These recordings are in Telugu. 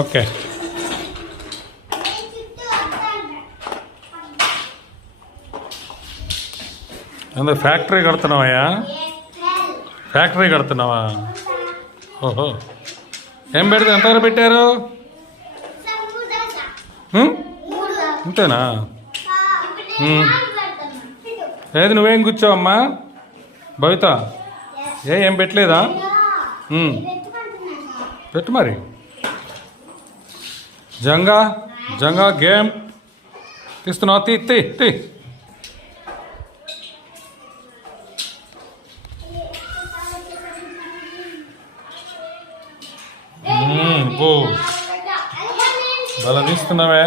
ఓకే. అందు ఫ్యాక్టరీ కడుతున్నావయ్యా? ఫ్యాక్టరీ కడుతున్నావా? ఓహో, ఏం పెడితే ఎంతవరకు పెట్టారు? అంతేనా? ఏది నువ్వేం కూర్చోవమ్మా భవిత? ఏం పెట్టలేదా? పెట్టు మరి. జంగా జంగా గేమ్ తీస్తున్నావు? తీ తీ తీ. బల తీస్తున్నావే.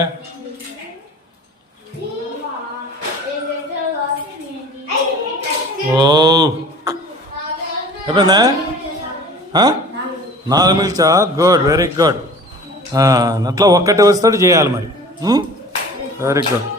ఓ అయిపోయిందా? 4 మిల్చా? Good, very good. అట్లా ఒక్కటే వస్తాడు చేయాలి మరి. Very good.